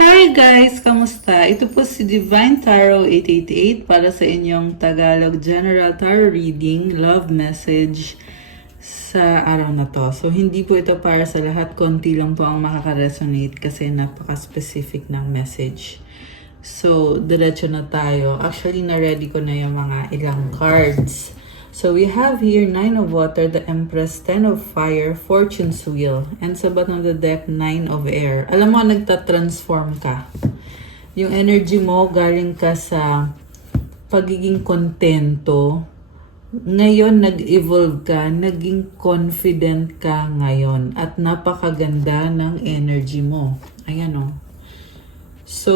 Hi guys! Kamusta? Ito po si Divine Tarot 888 para sa inyong Tagalog General Tarot Reading, Love Message sa araw na to. So, hindi po ito para sa lahat. Konti lang po ang makaka-resonate kasi napaka-specific ng message. So, diretso na tayo. Actually, na-ready ko na yung mga ilang cards. So, we have here 9 of Water, the Empress, 10 of Fire, Fortune's Wheel, and sa bottom of the deck, 9 of Air. Alam mo, nagta-transform ka. Yung energy mo, galing ka sa pagiging kontento. Ngayon, nag-evolve ka, naging confident ka ngayon. At napakaganda ng energy mo. Ayan o. So,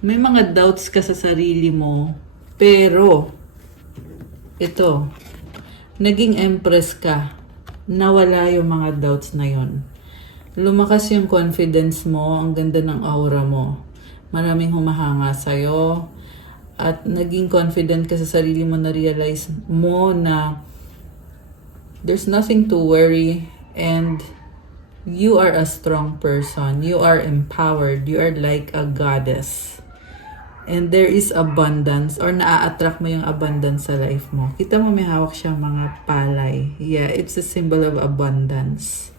may mga doubts ka sa sarili mo, pero ito, naging empress ka, nawala yung mga doubts na yon. Lumakas yung confidence mo, ang ganda ng aura mo. Maraming humahanga sa'yo, at naging confident ka sa sarili mo, na-realize mo na there's nothing to worry, and you are a strong person. You are empowered. You are like a goddess. And there is abundance, or naa-attract mo yung abundance sa life mo. Kita mo may hawak siyang mga palay. Yeah, it's a symbol of abundance.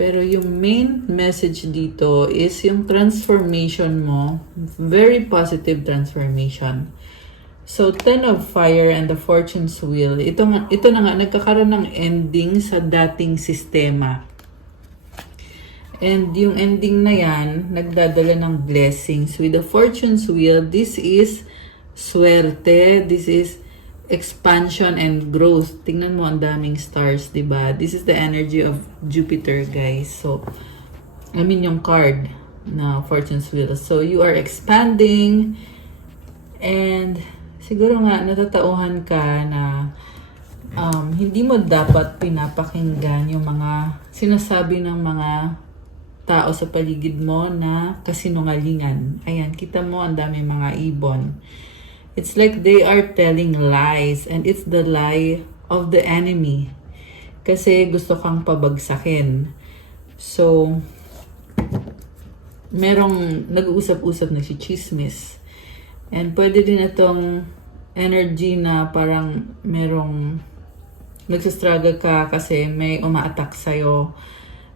Pero yung main message dito is yung transformation mo. Very positive transformation. So, 10 of Fire and the Fortune's Wheel. Ito na nga, nagkakaroon ng ending sa dating sistema. And yung ending na yan, nagdadala ng blessings. With the Fortune's Wheel, this is swerte, this is expansion and growth. Tingnan mo, ang daming stars, diba? This is the energy of Jupiter, guys. So, I mean yung card na Fortune's Wheel. So, you are expanding, and siguro nga, natatauhan ka na hindi mo dapat pinapakinggan yung mga sinasabi ng mga tao sa paligid mo na kasinungalingan. Ayan, kita mo ang dami mga ibon. It's like they are telling lies, and it's the lie of the enemy. Kasi gusto kang pabagsakin. So, merong nag-uusap-usap na si chismis. And pwede din itong energy na parang merong nagsastruggle ka kasi may uma-attack sa'yo.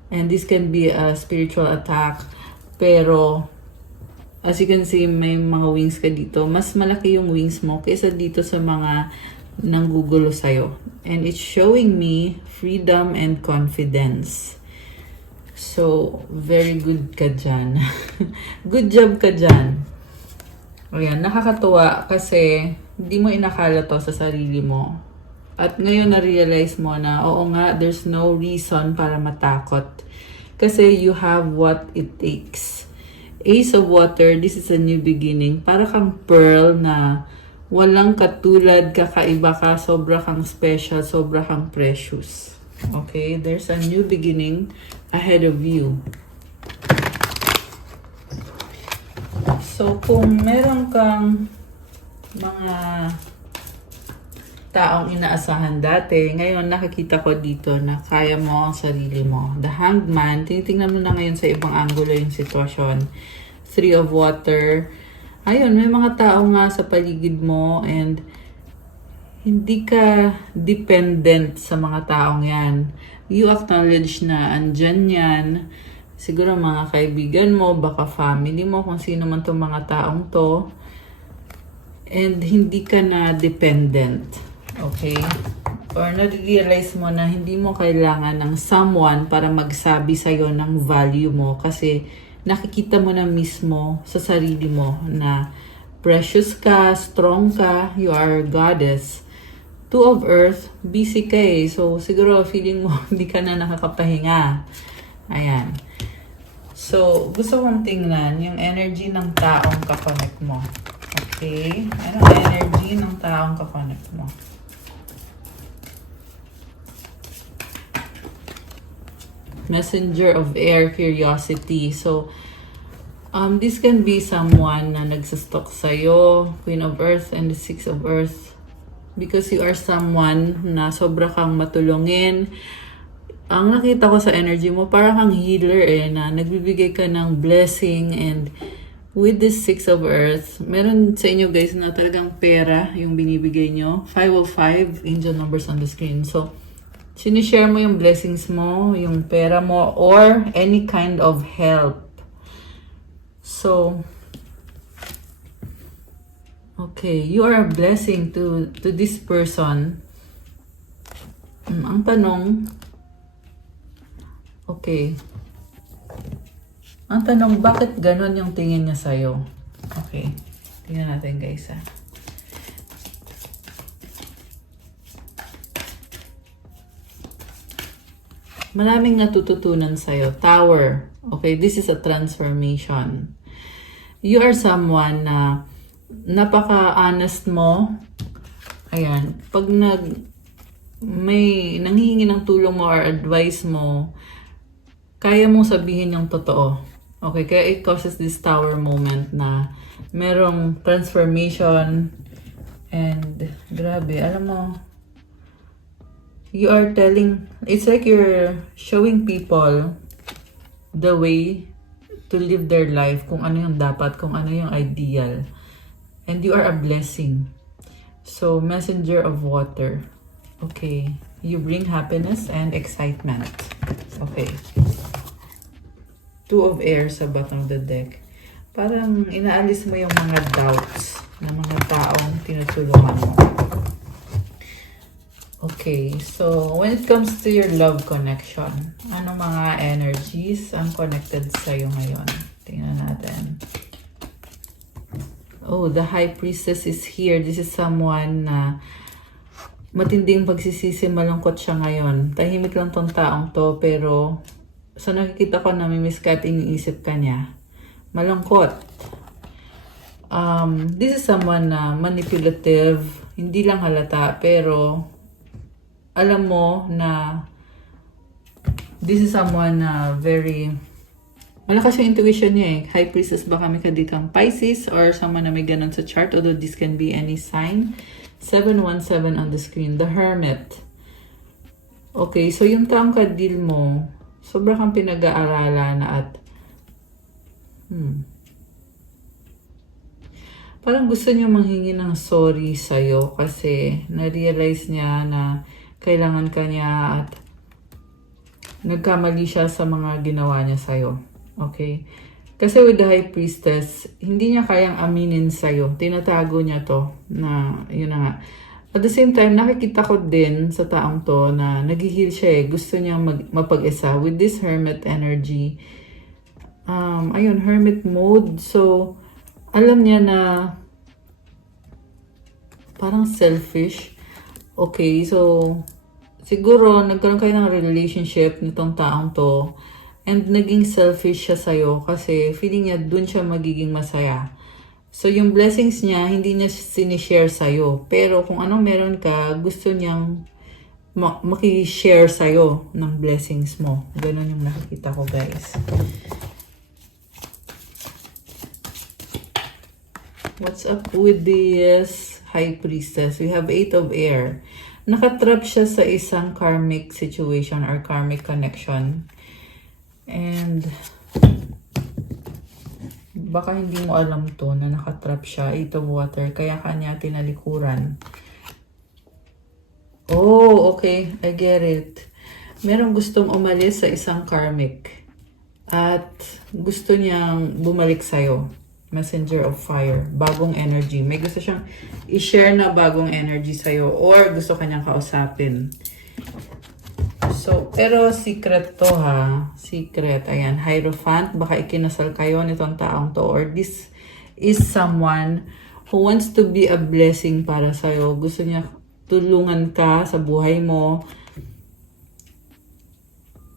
And this can be a spiritual attack. Pero, as you can see, may mga wings ka dito. Mas malaki yung wings mo kaysa dito sa mga nanggugulo sa'yo. And it's showing me freedom and confidence. So, very good ka dyan. Good job ka dyan. Ayan, nakakatuwa kasi hindi mo inakala to sa sarili mo. At ngayon na-realize mo na, oo nga, there's no reason para matakot. Kasi you have what it takes. Ace of Water, this is a new beginning. Para kang pearl na walang katulad, kakaiba ka, sobra kang special, sobra kang precious. Okay, there's a new beginning ahead of you. So, kung meron kang mga taong inaasahan dati, ngayon nakikita ko dito na kaya mo ang sarili mo. The Hanged Man, tinitingnan mo na ngayon sa ibang angulo yung sitwasyon. 3 of Water. Ayun, may mga tao nga sa paligid mo, and hindi ka dependent sa mga taong yan. You acknowledge na andyan yan. Siguro mga kaibigan mo, baka family mo, kung sino man itong mga taong to. And hindi ka na dependent. Okay? Or na-realize mo na hindi mo kailangan ng someone para magsabi sa'yo ng value mo, kasi nakikita mo na mismo sa sarili mo na precious ka, strong ka, you are a goddess. 2 of Earth, busy ka eh. So, siguro feeling mo hindi ka na nakakapahinga. Ayan. So, gusto kong tingnan yung energy ng taong kakonect mo. Okay? Anong energy ng taong kakonect mo? Messenger of Air, Curiosity. So, this can be someone na nagsastalk sa'yo, Queen of Earth and the 6 of Earth. Because you are someone na sobra kang matulungin. Ang nakita ko sa energy mo, parang kang healer na nagbibigay ka ng blessing, and with this Six of Earth, meron sa inyo guys na talagang pera yung binibigay nyo. 505, angel numbers on the screen. So, sinishare mo yung blessings mo, yung pera mo, or any kind of help. So, okay, you are a blessing to this person. Ang tanong, okay. Ang tanong, bakit ganon yung tingin niya sa'yo? Okay. Tingnan natin guys ha. Maraming natututunan sa'yo. Tower. Okay, this is a transformation. You are someone na napaka-honest mo. Ayan. Pag may nanghihingi ng tulong mo or advice mo, kaya mong sabihin yung totoo. Okay, kaya it causes this tower moment na merong transformation, and grabe, alam mo, you are telling, it's like you're showing people the way to live their life, kung ano yung dapat, kung ano yung ideal. And you are a blessing. So, messenger of water. Okay, you bring happiness and excitement. Okay. Two of air sa bottom of the deck. Parang inaalis mo yung mga doubts ng mga taong tinutulungan mo. Okay, so when it comes to your love connection, ano mga energies ang connected sa'yo ngayon? Tingnan natin. Oh, the High Priestess is here. This is someone na matinding pagsisisi, malungkot siya ngayon. Tahimik lang tong taong to, pero sa nakikita ko, namimiss ka at iniisip ka niya. Malungkot. This is someone na manipulative, hindi lang halata, pero alam mo na this is someone na very malakas yung intuition niya eh. High Priestess, baka may kadikang Pisces or someone na may ganun sa chart, although this can be any sign. 717 on the screen. The Hermit. Okay, so yung taong kadil mo, sobra kang pinag-aaralan at parang gusto niya manghingi ng sorry sa'yo kasi na-realize niya na kailangan ka niya at nagkamali siya sa mga ginawa niya sa'yo. Okay? Kasi with the High Priestess, hindi niya kayang aminin sa'yo. Tinatago niya to na, yun na nga. At the same time, nakikita ko din sa taong to na nag-heal siya eh. Gusto niya mapag-isa with this Hermit energy. Ayun, Hermit mode. So, alam niya na parang selfish. Okay, so siguro nagkaroon kayo ng relationship nitong taong to and naging selfish siya sa'yo kasi feeling niya dun siya magiging masaya. So, yung blessings niya, hindi niya sinishare sa'yo. Pero kung anong meron ka, gusto niyang makishare sa'yo ng blessings mo. Ganon yung nakikita ko, guys. What's up with this High Priestess? We have 8 of air. Nakatrap siya sa isang karmic situation or karmic connection. And baka hindi mo alam to na nakatrap siya. 8 of water. Kaya kanya tinalikuran. Oh, okay. I get it. Merong gustong umalis sa isang karmic. At gusto niyang bumalik sa'yo. Messenger of fire. Bagong energy. May gusto siyang i-share na bagong energy sa'yo. Or gusto kanyang kausapin. So, pero secret to ha. Secret. Ayan. Hierophant. Baka ikinasal kayo nitong taong to. Or this is someone who wants to be a blessing para sa'yo. Gusto niya tulungan ka sa buhay mo.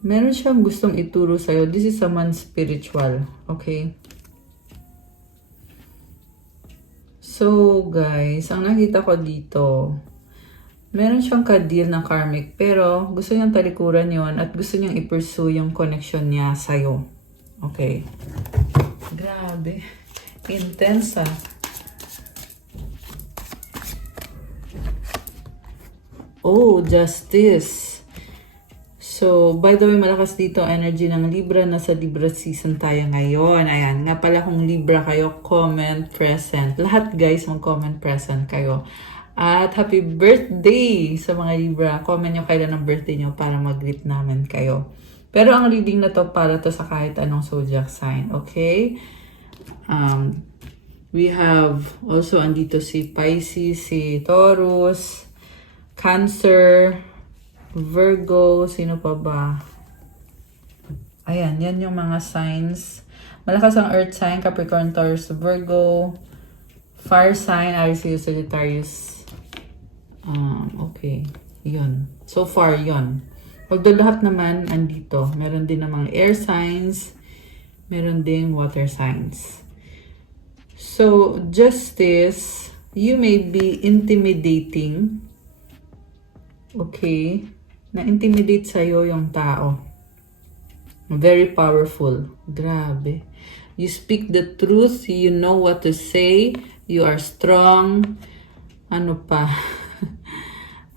Meron siyang gustong ituro sa'yo. This is someone spiritual. Okay? So, guys, ang nakita ko dito, meron siyang ka-deal ng karmic, pero gusto niyang talikuran yon at gusto niyang i-pursue yung connection niya sa'yo. Okay. Grabe. Intense ah. Oh, justice. So, by the way, malakas dito ang energy ng Libra. Nasa Libra season tayo ngayon. Ayan, nga pala kung Libra kayo, comment present. Lahat guys, mag-comment present kayo. At happy birthday sa mga Libra. Comment nyo kailan ang birthday nyo para mag-greet namin kayo. Pero ang reading na to para to sa kahit anong zodiac sign. Okay? We have also andito si Pisces, si Taurus, Cancer, Virgo, sino pa ba? Ayan, yan yung mga signs. Malakas ang Earth sign, Capricorn, Taurus, Virgo. Fire sign, Aries, Leo, Sagittarius. Okay, yun. So far, yun. Although lahat naman andito. Meron din namang air signs. Meron din water signs. So, justice, you may be intimidating. Okay? Na-intimidate sa'yo yung tao. Very powerful. Grabe. You speak the truth. You know what to say. You are strong. Ano pa?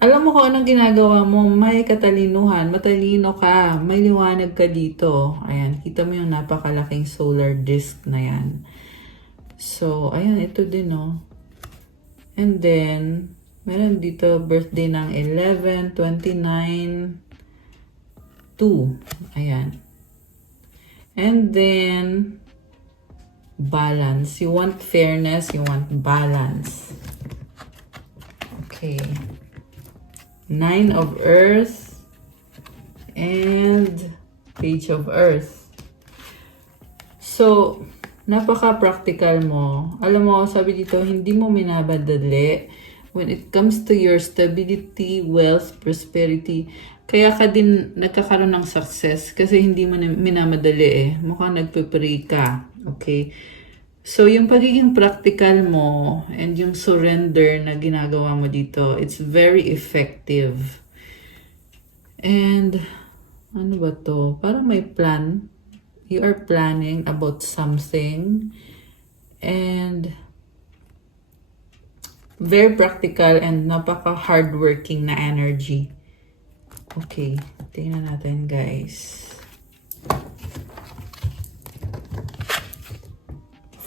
Alam mo kung anong ginagawa mo. May katalinuhan. Matalino ka. May liwanag ka dito. Ayan. Kita mo yung napakalaking solar disk na yan. So, ayan. Ito din, oh. And then, meron dito birthday ng 11, 29, 2. Ayan. And then, balance. You want fairness, you want balance. Okay. 9 of Earth and Page of Earth. So, napaka-practical mo. Alam mo, sabi dito, hindi mo minabadali when it comes to your stability, wealth, prosperity. Kaya ka din nagkakaroon ng success kasi hindi mo minamadali eh. Mukhang nagpe-pray ka. Okay? So, yung pagiging practical mo and yung surrender na ginagawa mo dito, it's very effective. And, ano ba to? Parang may plan. You are planning about something. And, very practical and napaka-hardworking na energy. Okay, tingnan natin guys.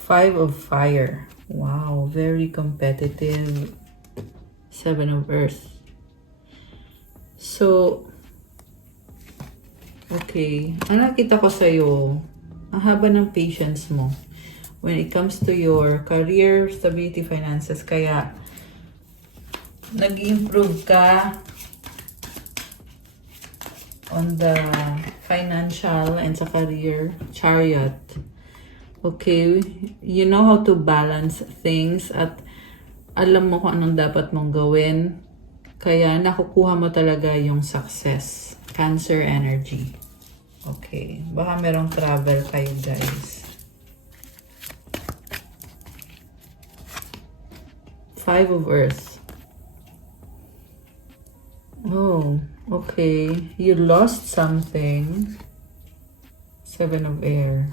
5 of Fire. Wow, very competitive. 7 of Earth. So, okay. Ang nakita ko sa'yo, ang haba ng patience mo when it comes to your career, stability, finances. Kaya, nag-improve ka on the financial and sa career. Chariot. Okay, you know how to balance things at alam mo kung anong dapat mong gawin. Kaya nakukuha mo talaga yung success. Cancer energy. Okay, baka merong travel kayo guys. 5 of Earth. Oh, okay. You lost something. 7 of Air.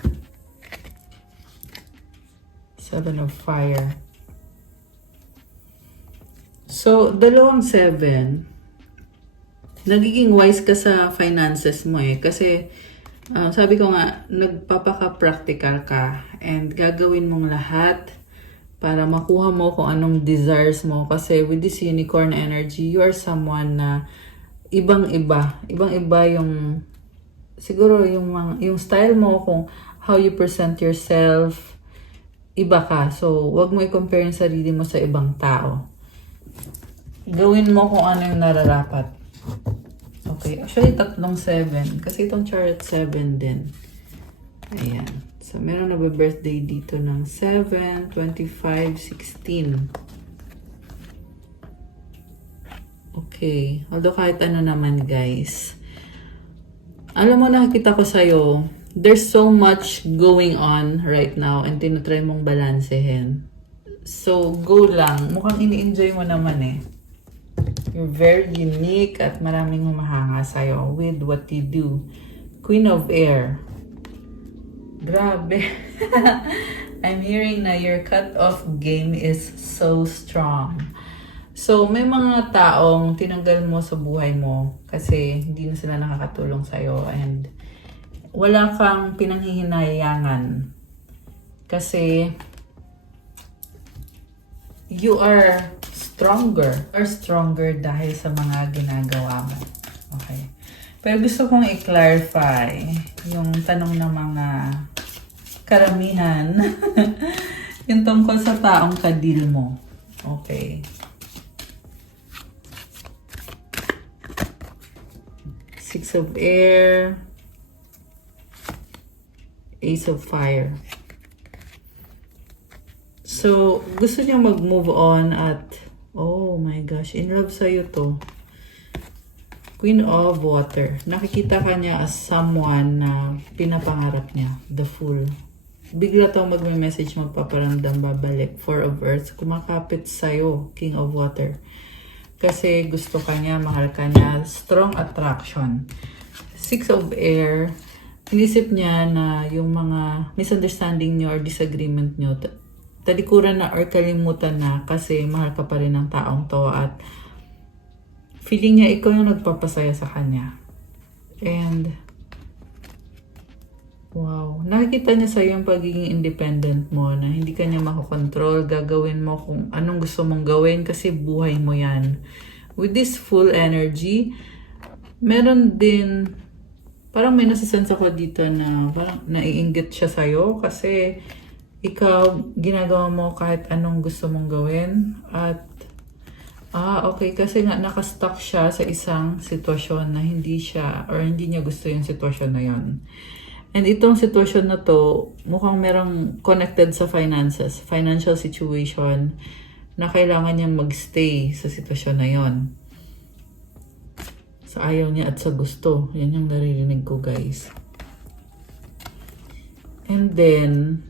7 of Fire. So, dalawang 7. Nagiging wise ka sa finances mo eh. Kasi, sabi ko nga, nagpapaka-practical ka. And gagawin mong lahat para makuha mo kung anong desires mo. Kasi with this unicorn energy, you are someone na ibang-iba. Ibang-iba yung, siguro yung style mo, kung how you present yourself, iba ka. So, wag mo i-compare yung sarili mo sa ibang tao. Gawin mo kung ano yung nararapat. Okay. Actually, 7. Kasi itong chart 7 din. Ayan. So, meron na ba birthday dito ng 7, 25, 16. Okay. Although kahit ano naman, guys. Alam mo, nakikita ko sa'yo, there's so much going on right now and tinatry mong balansehin. So, go lang. Mukhang ini-enjoy mo naman eh. You're very unique at maraming humahanga sa'yo with what you do. Queen of Air. Grabe. I'm hearing na your cut-off game is so strong. So, may mga taong tinanggal mo sa buhay mo kasi hindi na sila nakakatulong sa'yo and wala kang pinanghihinayangan kasi you are stronger dahil sa mga ginagawa mo. Okay. Pero gusto kong i-clarify yung tanong ng mga karamihan yung tungkol sa taong kadil mo. Okay. Six of Air, Ace of Fire. So, gusto niya mag-move on at, oh my gosh, in love sa'yo to. Queen of Water. Nakikita ka niya as someone na pinapangarap niya. The Fool. Bigla to magme-message, magpaparamdam, babalik. Four of Earths. Kumakapit sa'yo, King of Water. Kasi gusto ka niya, mahal ka niya, strong attraction. Six of Air, inisip niya na yung mga misunderstanding niyo or disagreement niyo, talikuran na or kalimutan na kasi mahal ka pa rin ng taong to at feeling niya ikaw yung nagpapasaya sa kanya. And, wow, nakikita niya sa'yo yung pagiging independent mo na hindi ka niya makokontrol, gagawin mo kung anong gusto mong gawin kasi buhay mo yan. With this full energy, meron din, parang may nasisense ako dito na parang naiinggit siya sa'yo kasi ikaw, ginagawa mo kahit anong gusto mong gawin at okay, kasi nga nakastuck siya sa isang sitwasyon na hindi siya or hindi niya gusto yung sitwasyon na yon. And itong sitwasyon na to, mukhang merong connected sa finances, financial situation, na kailangan niyang magstay sa sitwasyon na yon. Sa ayaw niya at sa gusto. Yan yung naririnig ko, guys. And then,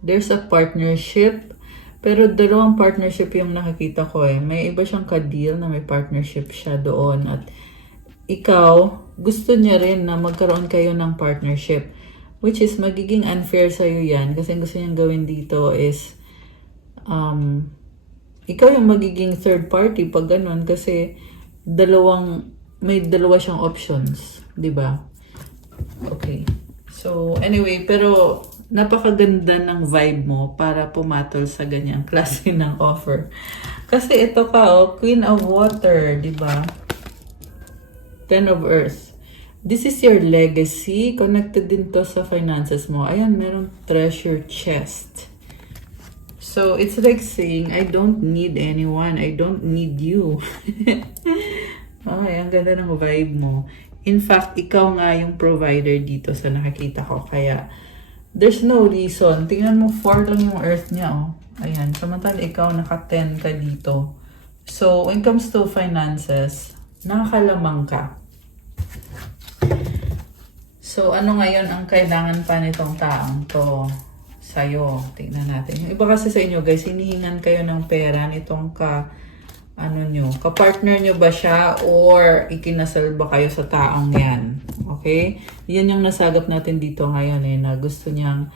there's a partnership. Pero dalawang partnership yung nakikita ko eh. May iba siyang ka-deal na may partnership siya doon. At ikaw, gusto niya rin na magkaroon kayo ng partnership. Which is, magiging unfair sa'yo yan. Kasi gusto niyang gawin dito is, ikaw yung magiging third party pag ganun. Kasi, may dalawa siyang options. Diba? Okay. So, anyway, pero napakaganda ng vibe mo para pumatol sa ganyang klase ng offer. Kasi ito ka, Queen of Water, diba? Ten of Earth. This is your legacy. Connected din to sa finances mo. Ayan, merong treasure chest. So, it's like saying, I don't need anyone. I don't need you. Ang ganda ng vibe mo. In fact, ikaw nga yung provider dito sa nakikita ko. Kaya, there's no reason. Tingnan mo, 4 lang yung Earth niya, oh. Ayan. Samantala, ikaw naka-10 ka dito. So, when it comes to finances, nakakalamang ka. So, ano ngayon ang kailangan pa nitong taong to sa'yo? Tingnan natin. Yung iba kasi sa inyo, guys, hinihingan kayo ng pera nitong kapartner nyo ba siya or ikinasal ba kayo sa taong yan? Okay? Yan yung nasagap natin dito ngayon na gusto niyang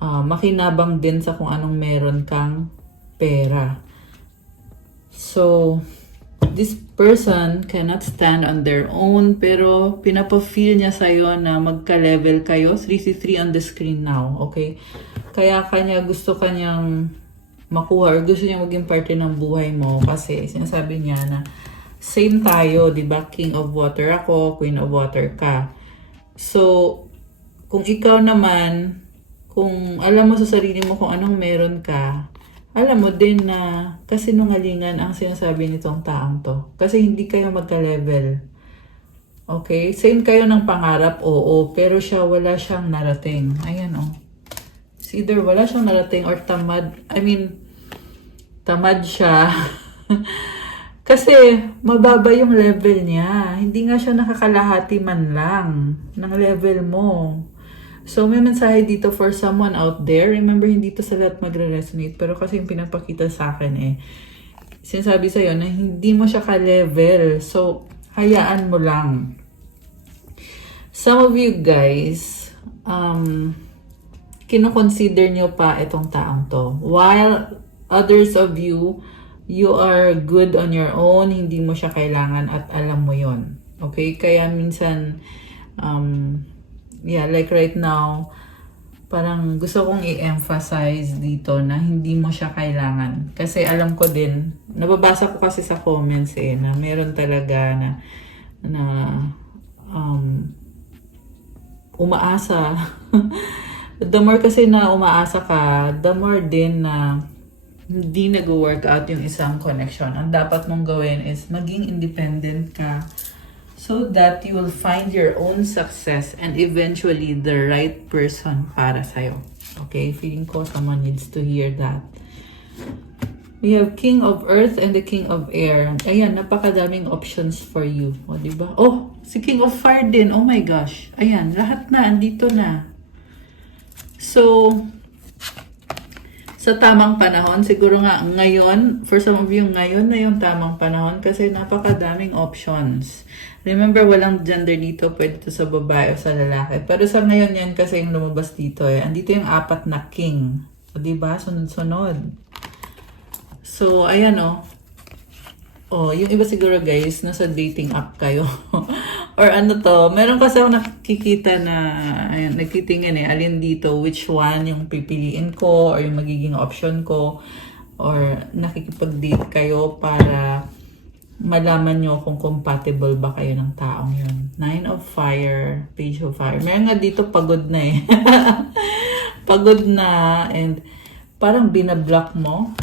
makinabang din sa kung anong meron kang pera. So, this person cannot stand on their own pero pinapa-feel niya sa'yo na magka-level kayo. 333 on the screen now. Okay? Kaya gusto kanyang makuha or gusto niya maging parte ng buhay mo kasi sinasabi niya na same tayo, di ba? King of Water ako, Queen of Water ka. So, kung ikaw naman, kung alam mo sa sarili mo kung anong meron ka, alam mo din na kasinungalingan ang sinasabi nitong taong to. Kasi hindi kayo magka-level. Okay? Same kayo ng pangarap, oo, pero wala siyang narating. Ayan, oh. It's either wala siyang narating or tamad. Tamad siya. Kasi mababa yung level niya. Hindi nga siya nakakalahati man lang ng level mo. So, may mensahe dito for someone out there. Remember, hindi to sa lahat magre-resonate. Pero kasi yung pinapakita sa akin sinasabi sa'yo na hindi mo siya ka-level. So, hayaan mo lang. Some of you guys, kinoconsider nyo pa itong taong to. While others of you you are good on your own, hindi mo siya kailangan at alam mo yon. Okay? Kaya minsan, like right now, parang gusto kong i-emphasize dito na hindi mo siya kailangan. Kasi alam ko din, nababasa ko kasi sa comments na meron talaga na umaasa. The more kasi na umaasa ka, the more din na hindi nag-work out yung isang connection. Ang dapat mong gawin is maging independent ka so that you will find your own success and eventually the right person para sa'yo. Okay? Feeling ko someone needs to hear that. We have King of Earth and the King of Air. Ayan, napakadaming options for you. O, diba? Oh, si King of Fire din. Oh my gosh. Ayan, lahat na. Andito na. So, sa tamang panahon, siguro nga ngayon, for some of you, ngayon na yung tamang panahon kasi napakadaming options. Remember, walang gender dito, pwede to sa babae o sa lalaki. Pero sa ngayon yan kasi yung lumabas dito andito yung 4 na king. O diba? Sunod-sunod. So, ayan yung iba siguro guys, nasa dating app kayo. Or ano to, meron kasi ako nakikita na, ayan, nagtitingin alin dito, which one yung pipiliin ko, or yung magiging option ko, or nakikipag-date kayo para malaman nyo kung compatible ba kayo ng taong yun. 9 of Fire, Page of Fire. Meron nga dito pagod na pagod na, and parang binablock mo.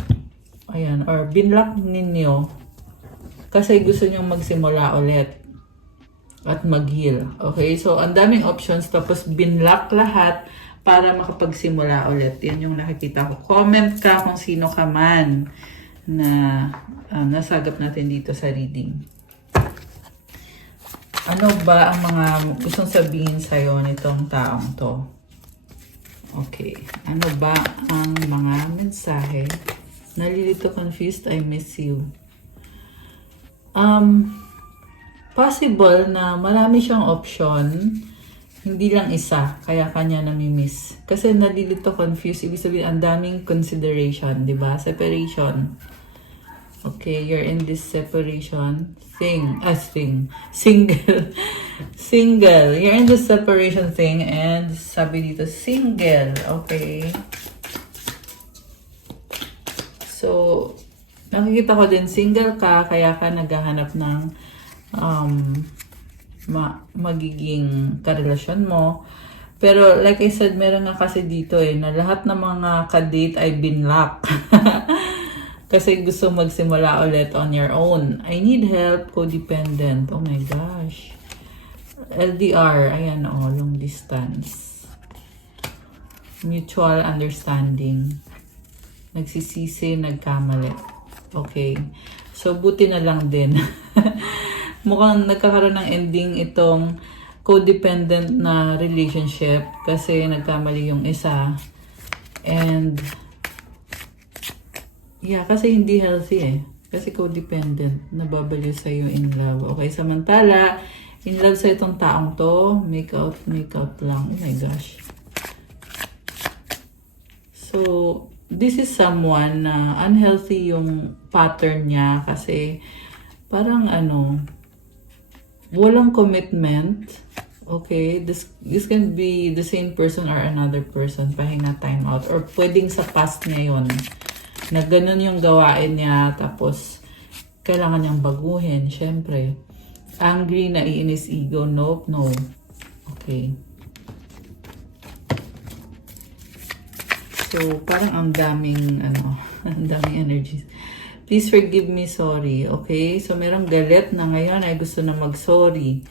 Ayan, or binlock ninyo kasi gusto nyo magsimula ulit at mag-heal. Okay? So, ang daming options. Tapos, binlock lahat para makapagsimula ulit. Yan yung nakikita ko. Comment ka kung sino ka man na nasagap natin dito sa reading. Ano ba ang mga gustong sabihin sa'yo nitong taong to? Okay. Ano ba ang mga mensahe? Nalilito, confused, I miss you. Possible na marami siyang option, hindi lang isa, kaya kanya namimiss. Kasi nalilito, confused, ibig sabihin, ang daming consideration, di ba? Separation. Okay, you're in this separation single. Single. You're in this separation thing, and sabi dito, single. Okay. So, nakikita ko din, single ka, kaya ka naghahanap ng magiging karelasyon mo. Pero like I said, meron nga kasi dito na lahat ng mga ka-date ay binlock. Kasi gusto magsimula ulit on your own. I need help, codependent. Oh my gosh. LDR, ayan long distance. Mutual understanding. Nagsisisi, nagkamali. Okay. So, buti na lang din. Mukhang nagkakaroon ng ending itong codependent na relationship kasi nagkamali yung isa. And, kasi hindi healthy Kasi codependent, nababaliw sa'yo in love. Okay, samantala, in love sa itong taong to, make out lang. Oh my gosh. So, this is someone na unhealthy yung pattern niya kasi parang walang commitment. Okay, this can be the same person or another person, pahinga, time out, or pwedeng sa past niya yun na ganun yung gawain niya, tapos kailangan niyang baguhin. Syempre, angry, naiinis, ego, nope, no. Okay. So, parang ang daming ang daming energies. Please forgive me, sorry. Okay? So, merong galit na ngayon ay gusto na mag-sorry.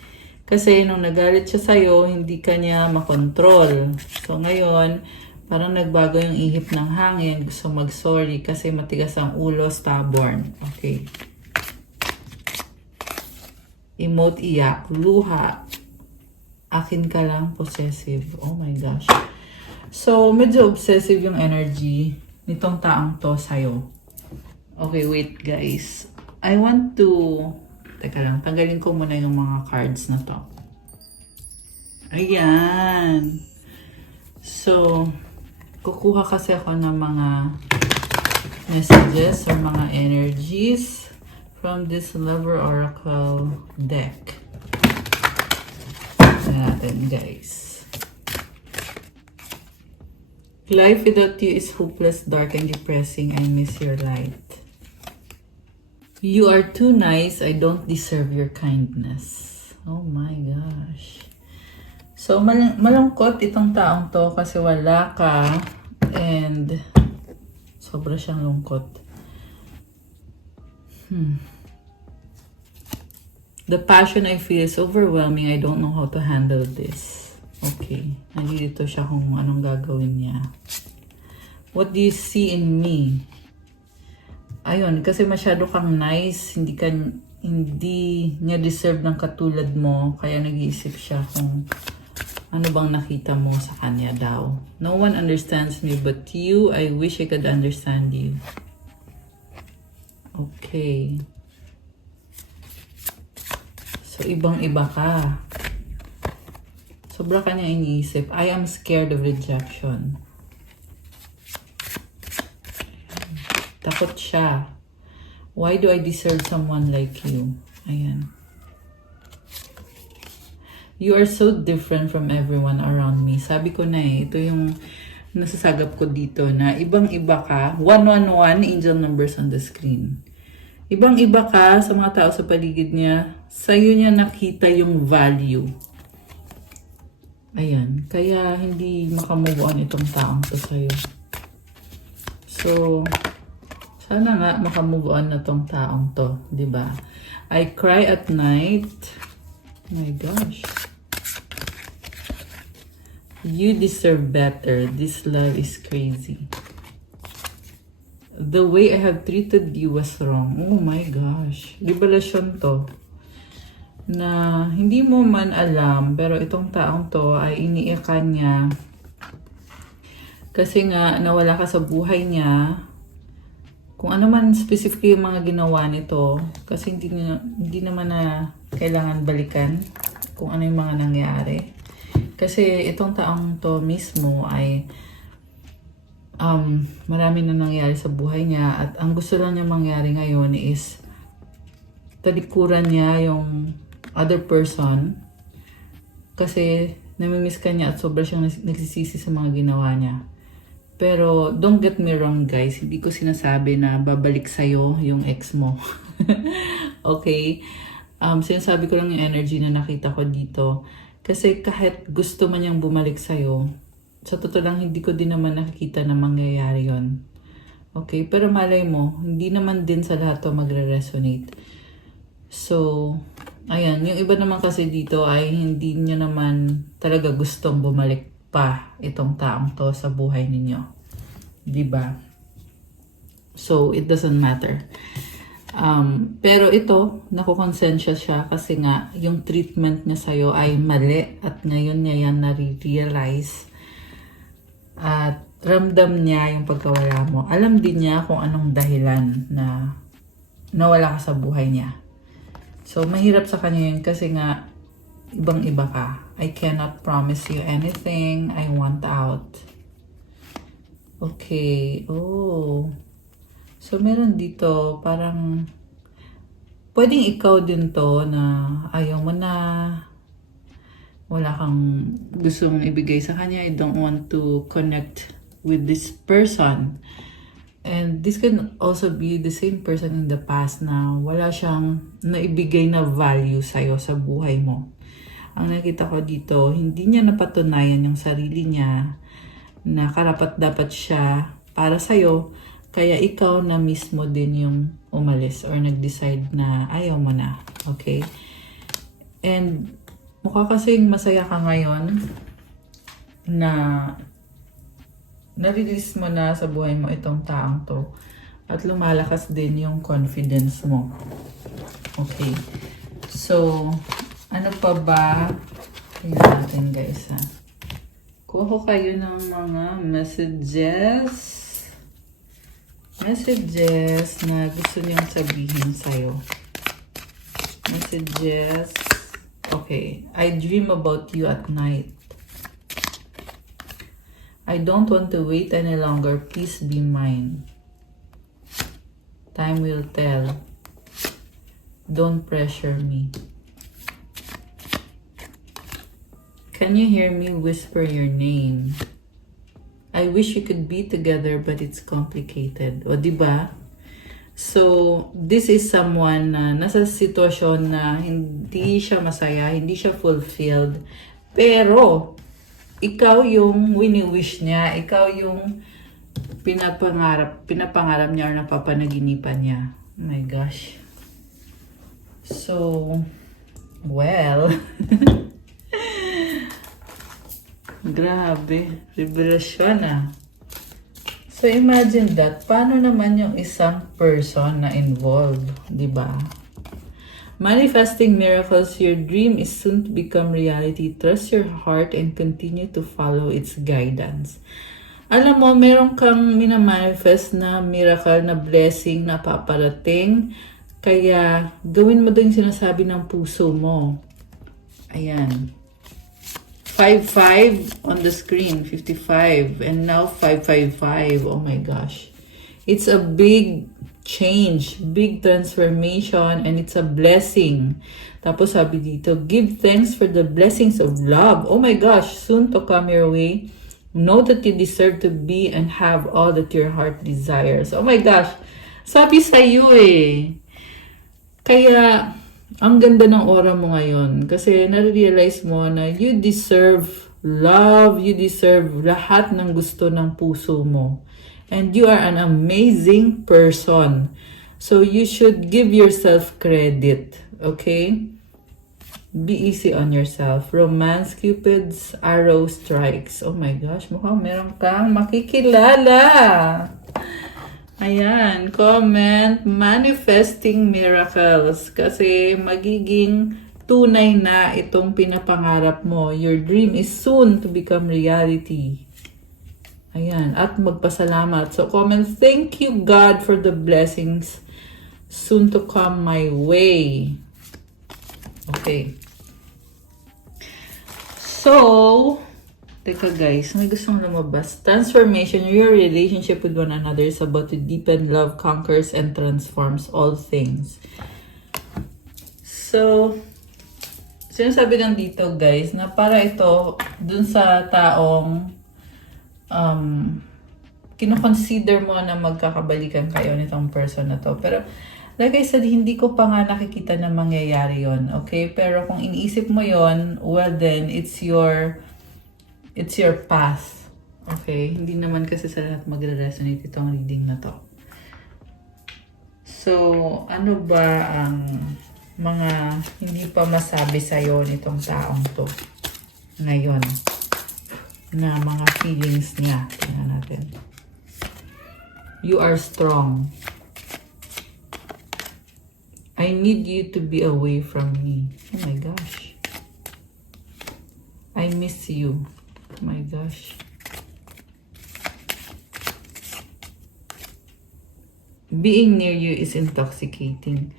Kasi nung nagalit siya sa'yo, hindi ka niya makontrol. So, ngayon, parang nagbago yung ihip ng hangin. Gusto mag-sorry kasi matigas ang ulo, stubborn. Okay. Emote, iyak, luha. Akin ka lang, possessive. Oh my gosh. So, medyo obsessive yung energy nitong taong to sa'yo. Okay, wait guys. I want to... Teka lang, tanggalin ko muna yung mga cards na to. Ayan. So, kukuha kasi ako ng mga messages or mga energies from this Lover Oracle deck. Tignan natin, guys. Life without you is hopeless, dark, and depressing. I miss your light. You are too nice. I don't deserve your kindness. Oh my gosh. So, malungkot itong taong to kasi wala ka and sobra siyang lungkot. The passion I feel is overwhelming. I don't know how to handle this. Okay. Nandito siya kung anong gagawin niya. What do you see in me? Ayun, kasi masyado kang nice. Hindi niya deserve ng katulad mo. Kaya nag-iisip siya kung ano bang nakita mo sa kanya daw. No one understands me but you. I wish I could understand you. Okay. So, ibang-iba ka. Sobra ka niya iniisip. I am scared of rejection. Takot siya. Why do I deserve someone like you? Ayan. You are so different from everyone around me. Sabi ko na ito yung nasasagap ko dito na ibang-iba ka. 111 angel numbers on the screen. Ibang-iba ka sa mga tao sa paligid niya. Sa'yo niya nakita yung value. Ayan. Kaya hindi makamove on itong taong to sa'yo. So, sana nga makamove on na tong taong to. Diba? I cry at night. Oh my gosh. You deserve better. This love is crazy. The way I have treated you was wrong. Oh my gosh. Revelasyon to. Na hindi mo man alam, pero itong taong to ay iniiyakan niya. Kasi nga, nawala ka sa buhay niya. Kung ano man specific yung mga ginawa nito, kasi hindi naman na kailangan balikan kung ano yung mga nangyari. Kasi itong taong to mismo ay marami na nangyari sa buhay niya at ang gusto lang niya mangyari ngayon is talikuran niya yung other person kasi namimiss ka niya at sobra siyang nagsisisi sa mga ginawa niya. Pero don't get me wrong guys, hindi ko sinasabi na babalik sa'yo yung ex mo. Okay? Sinasabi ko lang yung energy na nakita ko dito. Kasi kahit gusto man niyang bumalik sa'yo, sa totoo lang hindi ko din naman nakikita na mangyayari yon. Okay? Pero malay mo, hindi naman din sa lahat to magre-resonate. So, ayan, yung iba naman kasi dito ay hindi niya naman talaga gustong bumalik pa itong taong to sa buhay ninyo. Diba? So, it doesn't matter. Pero ito, nakukonsensya siya kasi nga yung treatment niya sa'yo ay mali at ngayon niya yan nare-realize at ramdam niya yung pagkawala mo. Alam din niya kung anong dahilan na nawala ka sa buhay niya. So, mahirap sa kanya yun kasi nga ibang-iba ka. I cannot promise you anything. I want out. Okay. Oh. So, meron dito parang pwedeng ikaw din to na ayaw mo na. Wala kang gustong ibigay sa kanya. I don't want to connect with this person. And this can also be the same person in the past na wala siyang naibigay na value sa'yo sa buhay mo. Ang nakita ko dito, hindi niya napatunayan yung sarili niya na karapat-dapat siya para sa'yo. Kaya ikaw na mismo din yung umalis or nag-decide na ayaw mo na. Okay? And mukha kasing masaya ka ngayon na na-release mo na sa buhay mo itong taong to. At lumalakas din yung confidence mo. Okay. So, ano pa ba? Tingnan natin guys ha. Kuha ko kayo ng mga messages. Messages na gusto niyong sabihin sa'yo. Messages. Okay. I dream about you at night. I don't want to wait any longer. Please be mine. Time will tell. Don't pressure me. Can you hear me whisper your name? I wish we could be together but it's complicated. O, diba? So, this is someone na nasa sitwasyon na hindi siya masaya, hindi siya fulfilled. Pero, ikaw yung wini-wish niya, ikaw yung pinapangarap niya or napapanaginipan niya. Oh my gosh. So, well, grabe, revelasyon ah. So imagine that, paano naman yung isang person na involved, di ba? Manifesting miracles, your dream is soon to become reality. Trust your heart and continue to follow its guidance. Alam mo, meron kang minamanifest na miracle, na blessing na paparating. Kaya, gawin mo din sinasabi ng puso mo. Ayan. 55 on the screen, 55, and now 555. Oh my gosh. It's a big change, big transformation, and it's a blessing. Tapos sabi dito, give thanks for the blessings of love. Oh my gosh, soon to come your way. Know that you deserve to be and have all that your heart desires. Oh my gosh, sabi sa'yo eh. Kaya, ang ganda ng aura mo ngayon kasi na-realize mo na you deserve love, you deserve lahat ng gusto ng puso mo. And you are an amazing person. So you should give yourself credit, okay? Be easy on yourself. Romance Cupid's arrow strikes. Oh my gosh, mukhang meron kang makikilala. Ayan, comment, manifesting miracles. Kasi magiging tunay na itong pinapangarap mo. Your dream is soon to become reality. Ayan, at magpasalamat. So comment, thank you God for the blessings soon to come my way. Okay. So, teka guys, may gustong lumabas. Transformation, your relationship with one another is about to deepen love, conquers, and transforms all things. So, sinasabi lang dito guys, na para ito dun sa taong kinoconsider mo na magkakabalikan kayo nitong person na to. Pero, like I said, hindi ko pa nga nakikita na mangyayari yon, okay? Pero kung iniisip mo yon, well then, it's your path. Okay? Hindi naman kasi sa lahat magre-resonate itong reading na to. So, ano ba ang mga hindi pa masabi sa'yo nitong taong to ngayon? Na mga feelings niya. Tingnan natin. You are strong. I need you to be away from me. Oh my gosh. I miss you. Oh my gosh. Being near you is intoxicating.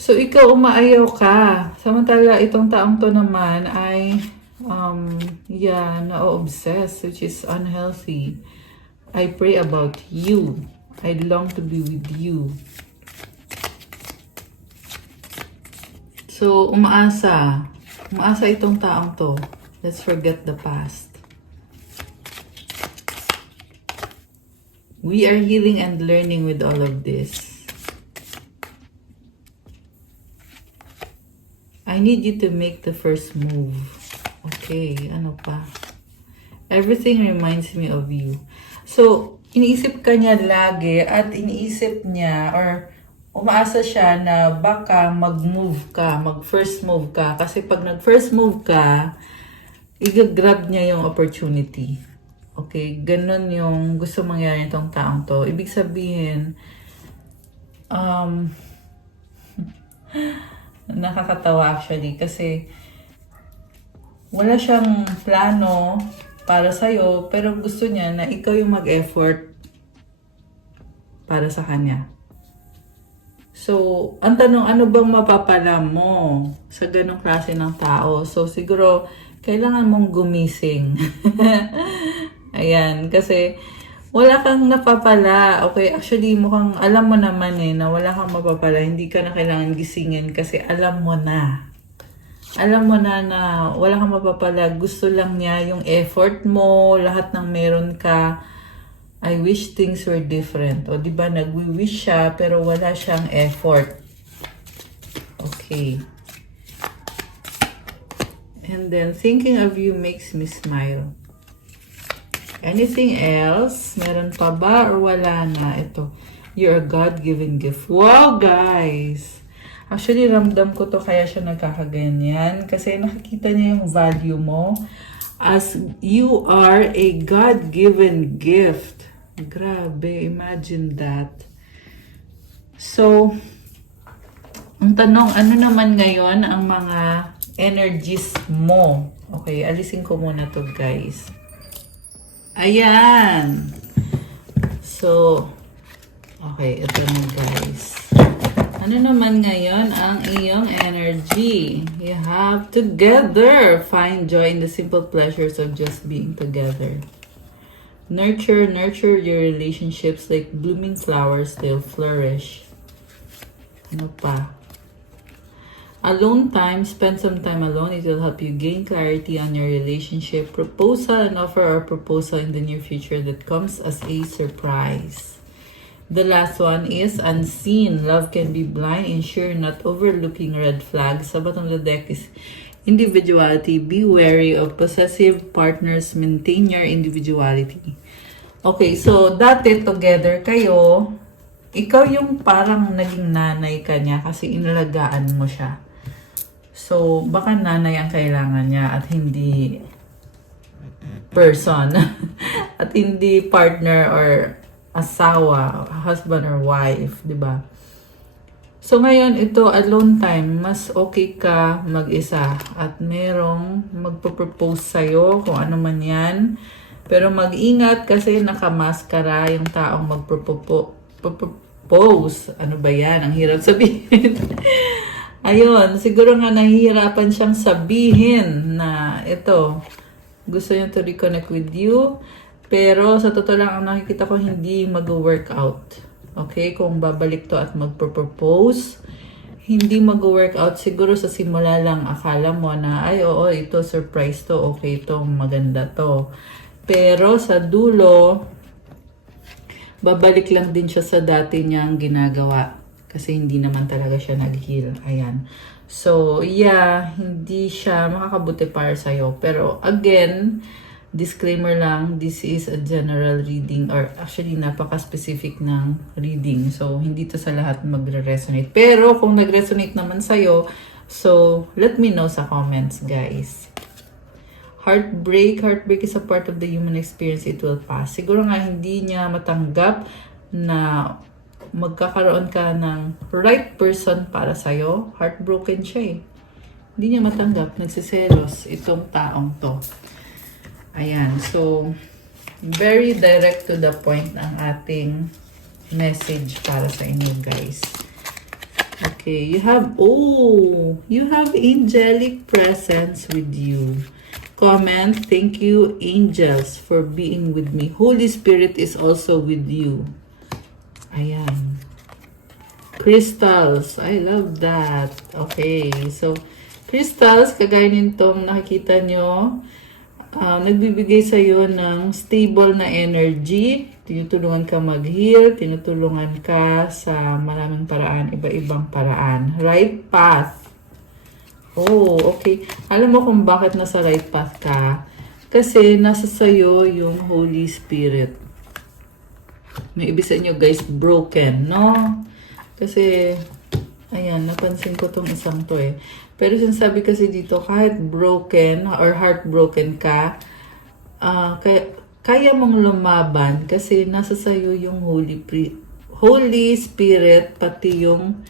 So, ikaw umaayaw ka. Samantala, itong taong to naman ay, na-obsess, which is unhealthy. I pray about you. I long to be with you. So, umaasa. Umaasa itong taong to. Let's forget the past. We are healing and learning with all of this. I need you to make the first move. Okay, ano pa? Everything reminds me of you. So, iniisip ka niya lagi at iniisip niya or umaasa siya na baka mag-move ka, mag-first move ka. Kasi pag nag-first move ka, i-grab niya yung opportunity. Okay, ganun yung gusto mangyari nitong taong to. Ibig sabihin, nakakatawa actually kasi wala siyang plano para sa'yo pero gusto niya na ikaw yung mag-effort para sa kanya. So, ang tanong, ano bang mapapala mo sa ganong klase ng tao? So, siguro, kailangan mong gumising. Ayan, kasi Wala kang napapala. Okay, actually mukhang alam mo naman na wala kang mapapala. Hindi ka na kailangan gisingin kasi alam mo na. Alam mo na wala kang mapapala. Gusto lang niya yung effort mo, lahat ng meron ka. I wish things were different. O di ba nagwi-wish siya pero wala siyang effort. Okay. And then thinking of you makes me smile. Anything else? Meron pa ba or wala na? Ito. You're a God-given gift. Wow, guys! Actually, ramdam ko to kaya siya nagkakaganyan. Kasi nakikita niya yung value mo. As you are a God-given gift. Grabe, imagine that. So, ang tanong, ano naman ngayon ang mga energies mo? Okay, alisin ko muna to, guys. Ayan. So, okay, ito na, guys. Ano naman ngayon ang iyong energy? You have together. Find joy in the simple pleasures of just being together. Nurture your relationships like blooming flowers, they'll flourish. Ano pa? Alone time, spend some time alone. It will help you gain clarity on your relationship. Proposal and offer a proposal in the near future that comes as a surprise. The last one is unseen. Love can be blind. Ensure not overlooking red flags. Sa bottom of the deck is individuality. Be wary of possessive partners. Maintain your individuality. Okay, so dati together kayo, ikaw yung parang naging nanay ka niya kasi inalagaan mo siya. So, baka nanay ang kailangan niya at hindi person. At hindi partner or asawa, husband or wife, di ba? So, ngayon ito, alone time, mas okay ka mag-isa at merong magpo-propose sa'yo kung ano man yan. Pero mag-ingat kasi nakamaskara yung taong magpropose. Ano ba yan? Ang hirap sabihin. Ayun, siguro nga nahihirapan siyang sabihin na ito, gusto niya to reconnect with you. Pero sa totoo lang, ang nakikita ko hindi mag-work out. Okay? Kung babalik to at magpropose, hindi mag-work out. Siguro sa simula lang akala mo na, ay oo, ito surprise to, okay to, maganda to. Pero sa dulo, babalik lang din siya sa dati niyang ginagawa. Kasi hindi naman talaga siya nag-heal. Ayan. So, yeah, hindi siya makakabuti para sa'yo. Pero, again, disclaimer lang, this is a general reading or actually napaka-specific ng reading. So, hindi to sa lahat magre-resonate. Pero, kung nag-resonate naman sa'yo, so, let me know sa comments, guys. Heartbreak is a part of the human experience. It will pass. Siguro nga hindi niya matanggap na magkakaroon ka ng right person para sa'yo. Heartbroken siya eh. Hindi niya matanggap. Nagsiselos itong taong to. Ayan. So, very direct to the point ang ating message para sa inyo, guys. Okay. You have angelic presence with you. Comment, thank you, angels, for being with me. Holy Spirit is also with you. Ayan. Crystals. I love that. Okay. So, crystals, kagaya nitong nakikita nyo, nagbibigay sa'yo ng stable na energy. Tinutulungan ka mag-heal. Tinutulungan ka sa maraming paraan, iba-ibang paraan. Right path. Oh, okay. Alam mo kung bakit nasa right path ka? Kasi nasa sa'yo yung Holy Spirit. May ibig sa inyo, guys, broken, no? Kasi, ayan, napansin ko tong isang to eh. Pero sinasabi kasi dito, kahit broken or heartbroken ka, kaya mong lumaban kasi nasa sayo yung Holy Spirit, pati yung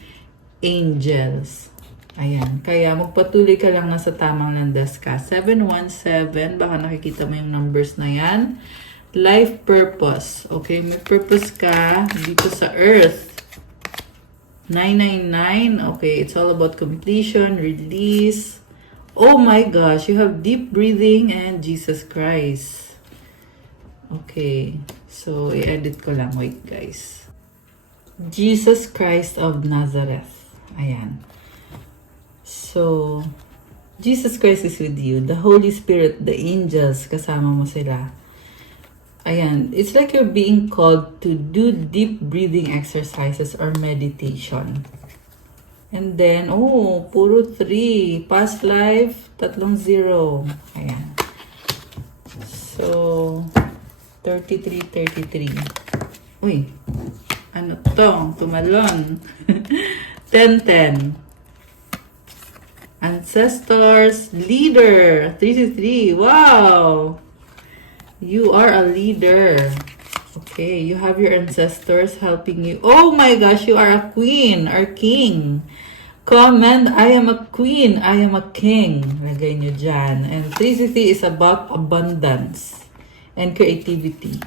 angels. Ayan, kaya magpatuloy ka lang nasa tamang landas ka. 717, baka nakikita mo yung numbers na yan. Life purpose. Okay, may purpose ka dito sa earth. 999. Okay, it's all about completion, release. Oh my gosh, you have deep breathing and Jesus Christ. Okay. So, i-edit ko lang. Wait, guys. Jesus Christ of Nazareth. Ayan. So, Jesus Christ is with you. The Holy Spirit, the angels, kasama mo sila. Ayan. It's like you're being called to do deep breathing exercises or meditation. And then, puro 3. Past life, 30. Ayan. So, 33. Uy, ano to? Tumalon. 10. Ancestors, leader, 3. Wow! You are a leader. Okay, you have your ancestors helping you. Oh my gosh, you are a queen or king. Comment, I am a queen, I am a king. Lagay nyo dyan. And 3 is about abundance and creativity.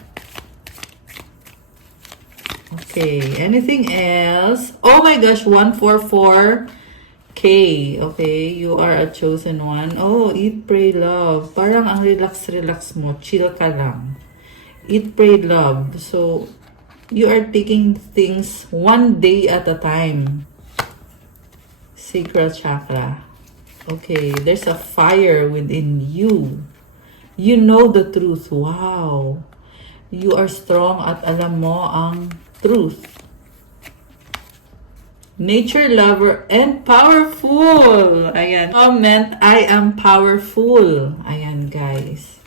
Okay, anything else? Oh my gosh, 144. Okay, you are a chosen one. Oh, eat, pray, love. Parang ang relax mo. Chill ka lang. Eat, pray, love. So, you are taking things one day at a time. Sacral chakra. Okay, there's a fire within you. You know the truth. Wow. You are strong at alam mo ang truth. Nature lover and powerful. Ayan. Comment, I am powerful. Ayan, guys.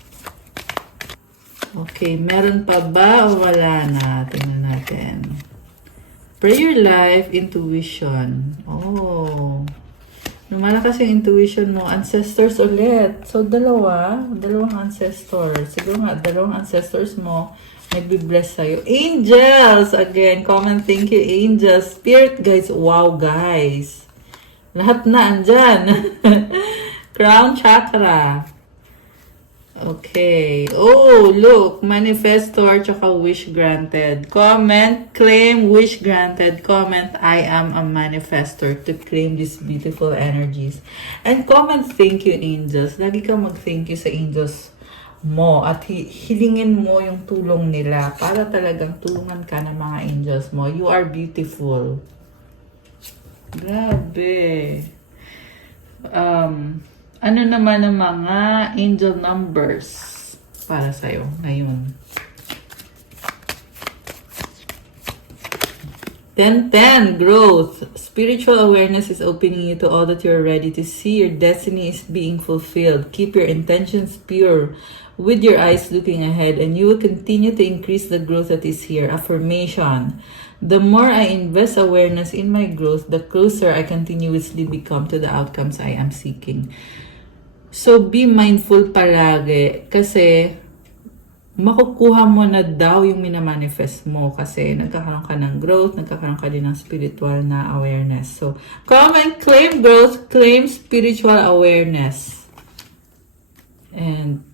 Okay, meron pa ba o wala na? Tingnan natin. Prayer life, intuition. Oh. Lumalakas yung intuition mo. Ancestors ulit. So, dalawang ancestors. Siguro nga, dalawang ancestors mo nagbe-bless sa'yo. Angels! Again, comment, thank you, angels. Spirit guides. Wow, guys. Lahat na andyan. Crown chakra. Okay. Oh, look. Manifestor tsaka wish granted. Comment, claim, wish granted. Comment, I am a manifestor to claim these beautiful energies. And comment, thank you, angels. Lagi kang mag-thank you sa angels mo at hilingin mo yung tulong nila para talagang tulungan ka ng mga angels mo. You are beautiful. Grabe. Ano naman ang mga angel numbers para sa'yo ngayon? 10, growth. Spiritual awareness is opening you to all that you're ready to see. Your destiny is being fulfilled. Keep your intentions pure with your eyes looking ahead, and you will continue to increase the growth that is here. Affirmation. The more I invest awareness in my growth, the closer I continuously become to the outcomes I am seeking. So, be mindful palagi kasi makukuha mo na daw yung minamanifest mo kasi nagkakaroon ka ng growth, nagkakaroon ka din ng spiritual na awareness. So, comment, claim growth, claim spiritual awareness. And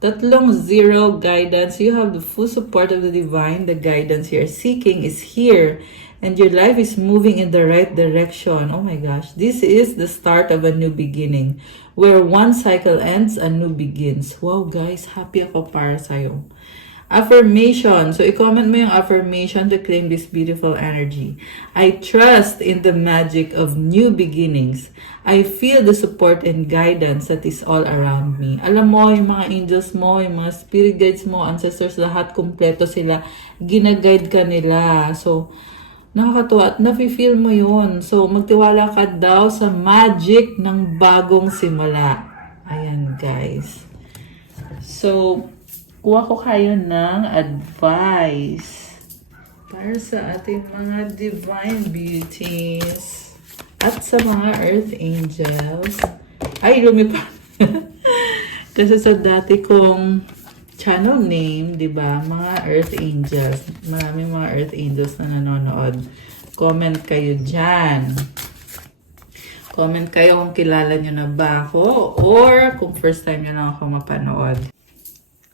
30 guidance. You have the full support of the divine. The guidance you're seeking is here. And your life is moving in the right direction. Oh my gosh. This is the start of a new beginning. Where one cycle ends, a new begins. Wow guys, happy ako para sa'yo. Affirmation. So, i-comment mo yung affirmation to claim this beautiful energy. I trust in the magic of new beginnings. I feel the support and guidance that is all around me. Alam mo, yung mga angels mo, yung mga spirit guides mo, ancestors, lahat kumpleto sila. Ginaguide ka nila. So, nakakatuwa at nafe-feel mo yun. So, magtiwala ka daw sa magic ng bagong simula. Ayan, guys. So, kuha ko kayo ng advice para sa ating mga divine beauties at sa mga earth angels. Ay, lumipad. Kasi sa dati kong channel name, di ba, mga earth angels. Maraming mga earth angels na nanonood. Comment kayo dyan. Comment kayo kung kilala nyo na ba ako or kung first time nyo lang ako mapanood.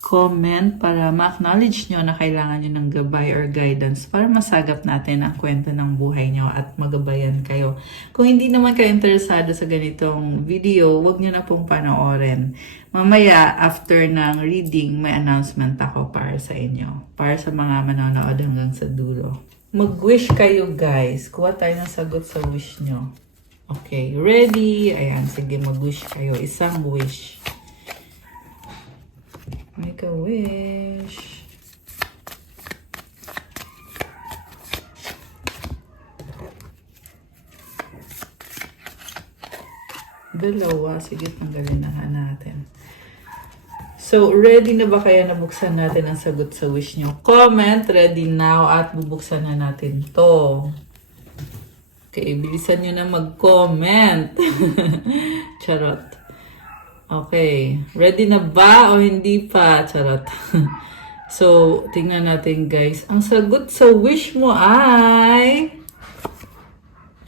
comment para ma-acknowledge nyo na kailangan nyo ng gabay or guidance para masagap natin ang kwento ng buhay nyo at magabayan kayo. Kung hindi naman kayo interesado sa ganitong video, wag nyo na pong panoorin. Mamaya, after ng reading, may announcement ako para sa inyo. Para sa mga manonood hanggang sa dulo. Mag-wish kayo guys. Kuha tayo ng sagot sa wish nyo. Okay, ready? Ayan, sige, mag-wish kayo. Isang wish. Make a wish. Dalawa. Sige, tanggalin na natin. So, ready na ba kaya nabuksan natin ang sagot sa wish nyo? Comment, ready now, at bubuksan na natin to. Okay, bilisan nyo na mag-comment. Charot. Okay, ready na ba o hindi pa? Charot. So, tingnan natin guys. Ang sagot sa wish mo ay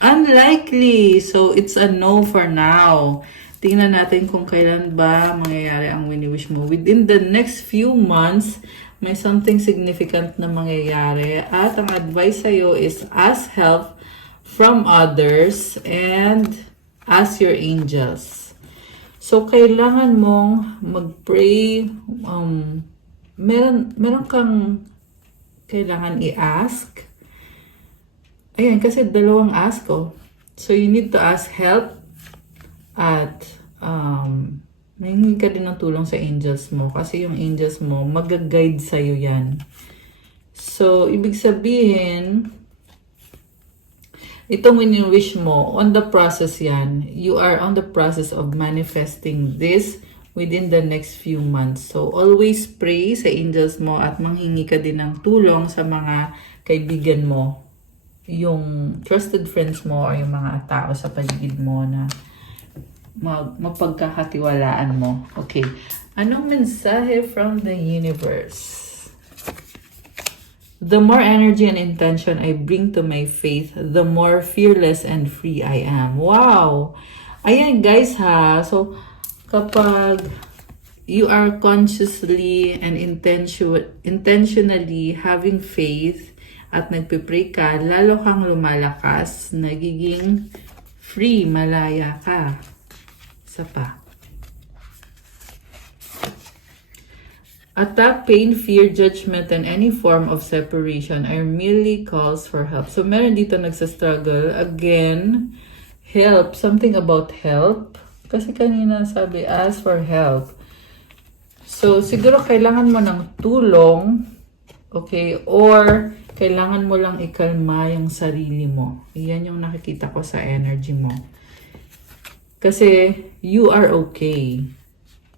unlikely. So, it's a no for now. Tingnan natin kung kailan ba mangyayari ang wini-wish mo. Within the next few months, may something significant na mangyayari. At ang advice sa'yo is ask help from others and ask your angels. So, kailangan mong mag-pray. Meron kang kailangan i-ask. Ayan, kasi dalawang ask ko. So, you need to ask help at mahingi ka din ng tulong sa angels mo. Kasi yung angels mo, mag-guide sa'yo yan. So, ibig sabihin, itong wini-wish mo, on the process yan, you are on the process of manifesting this within the next few months. So, always pray sa angels mo at manghingi ka din ng tulong sa mga kaibigan mo, yung trusted friends mo o yung mga tao sa paligid mo na mapagkakatiwalaan mo. Okay. Anong mensahe from the universe? The more energy and intention I bring to my faith, the more fearless and free I am. Wow! Ayan guys ha. So, kapag you are consciously and intentionally having faith at nagpipray ka, lalo kang lumalakas, nagiging free, malaya ka. Isa pa. Attack, pain, fear, judgment, and any form of separation are merely calls for help. So, meron dito nagsastruggle. Again, help. Something about help. Kasi kanina sabi, ask for help. So, siguro kailangan mo ng tulong. Okay? Or, kailangan mo lang ikalma yung sarili mo. Iyan yung nakikita ko sa energy mo. Kasi, you are okay.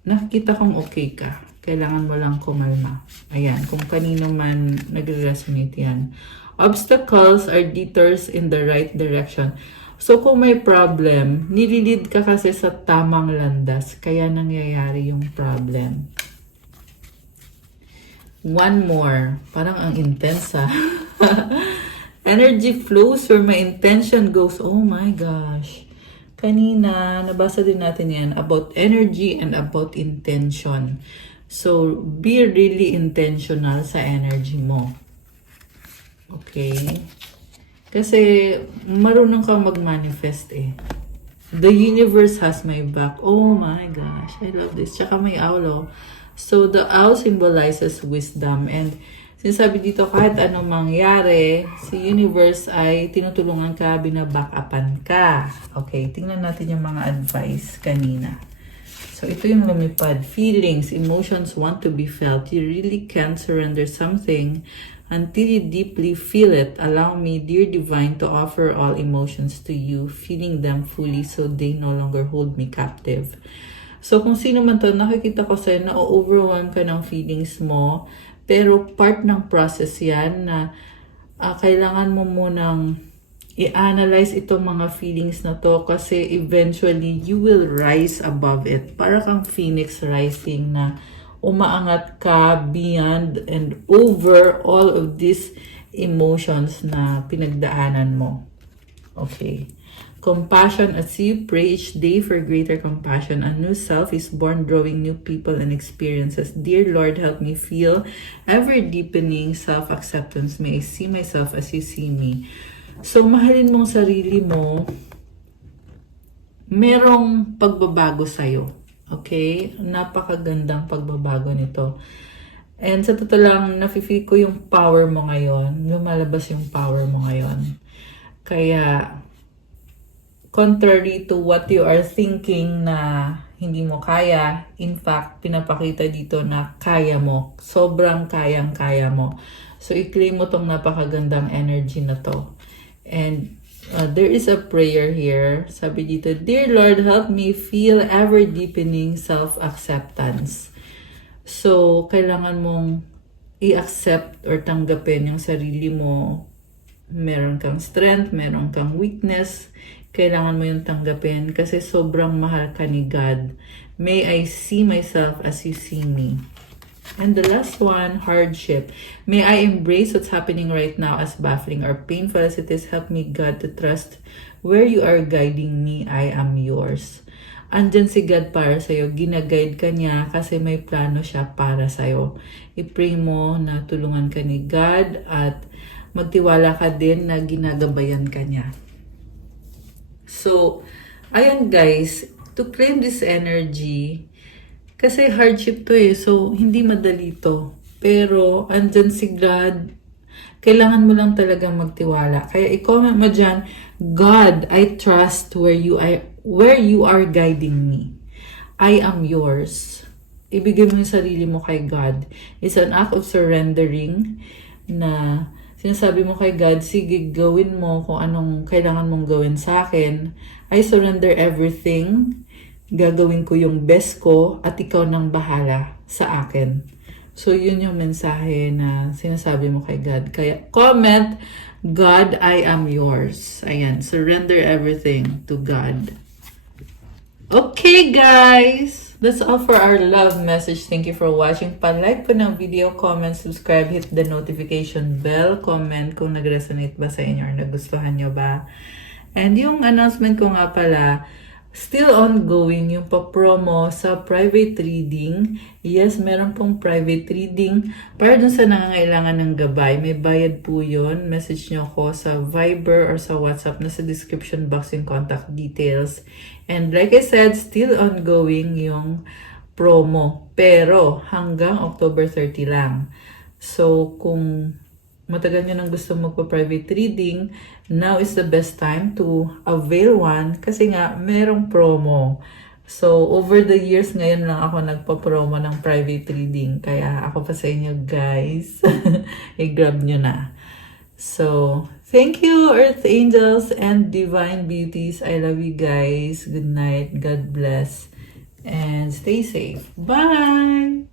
Nakikita kong okay ka. Kailangan mo lang kumalma. Ayan, kung kanino man nagre-resonate yan. Obstacles are detours in the right direction. So, kung may problem, nililid ka kasi sa tamang landas, kaya nangyayari yung problem. One more. Parang ang intense ha. Energy flows where my intention goes. Oh my gosh. Kanina, nabasa din natin yan about energy and about intention. So, be really intentional sa energy mo. Okay? Kasi, marunong kang mag-manifest eh. The universe has my back. Oh my gosh, I love this. Tsaka may owl. So, the owl symbolizes wisdom. And, sinasabi dito, kahit anong mangyari, si universe ay tinutulungan ka, binabackupan ka. Okay, tingnan natin yung mga advice kanina. So, ito yung lumipad. Feelings, emotions want to be felt. You really can't surrender something until you deeply feel it. Allow me, dear divine, to offer all emotions to you, feeling them fully so they no longer hold me captive. So, kung sino man to, nakikita ko sa'yo na overwhelm ka ng feelings mo, pero part ng process yan na kailangan mo munang i-analyze itong mga feelings na to kasi eventually you will rise above it. Para kang phoenix rising na umaangat ka beyond and over all of these emotions na pinagdaanan mo. Okay. Compassion as you pray each day for greater compassion. A new self is born, drawing new people and experiences. Dear Lord, help me feel ever-deepening self-acceptance. May I see myself as you see me. So, mahalin mong sarili mo. Merong pagbabago sa'yo. Okay? Napakagandang pagbabago nito. And sa totoo lang, nafe-feel ko yung power mo ngayon. Lumalabas yung power mo ngayon. Kaya, contrary to what you are thinking na hindi mo kaya, in fact, pinapakita dito na kaya mo. Sobrang kayang-kaya mo. So, i-claim mo tong napakagandang energy na to. And there is a prayer here. Sabi dito, Dear Lord, help me feel ever-deepening self-acceptance. So, kailangan mong i-accept or tanggapin yung sarili mo. Meron kang strength, meron kang weakness. Kailangan mo yung tanggapin kasi sobrang mahal ka ni God. May I see myself as you see me. And the last one, hardship. May I embrace what's happening right now as baffling or painful as it is. Help me, God, to trust where you are guiding me. I am yours. Andyan si God para sa'yo. Ginaguide ka niya kasi may plano siya para sa'yo. I-pray mo na tulungan ka ni God at magtiwala ka din na ginagabayan ka niya. So, ayan guys, to claim this energy, kasi hardship to so hindi madali to. Pero, andyan si God, kailangan mo lang talagang magtiwala. Kaya i-comment mo dyan, God, I trust where you are guiding me. I am yours. Ibigay mo yung sarili mo kay God. It's an act of surrendering na sinasabi mo kay God, sige, gawin mo kung anong kailangan mong gawin sa akin. I surrender everything. Gagawin ko yung best ko at ikaw nang bahala sa akin. So, yun yung mensahe na sinasabi mo kay God. Kaya, comment, God, I am yours. Ayan, surrender everything to God. Okay, guys! That's all for our love message. Thank you for watching. Pa-like po ng video, comment, subscribe, hit the notification bell, comment kung nag-resonate ba sa inyo or nagustuhan nyo ba. And yung announcement ko nga pala, still ongoing yung pa-promo sa private reading. Yes, meron pong private reading. Para dun sa nangangailangan ng gabay, may bayad po yun. Message nyo ko sa Viber or sa WhatsApp na sa description box yung contact details. And like I said, still ongoing yung promo. Pero hanggang October 30 lang. So kung matagal nyo nang gusto magpa-private reading, now is the best time to avail one kasi nga merong promo. So over the years, ngayon lang ako nagpa-promo ng private reading. Kaya ako pa sa inyo guys, i-grab nyo na. So, thank you, Earth Angels and Divine Beauties. I love you guys. Good night. God bless. And stay safe. Bye!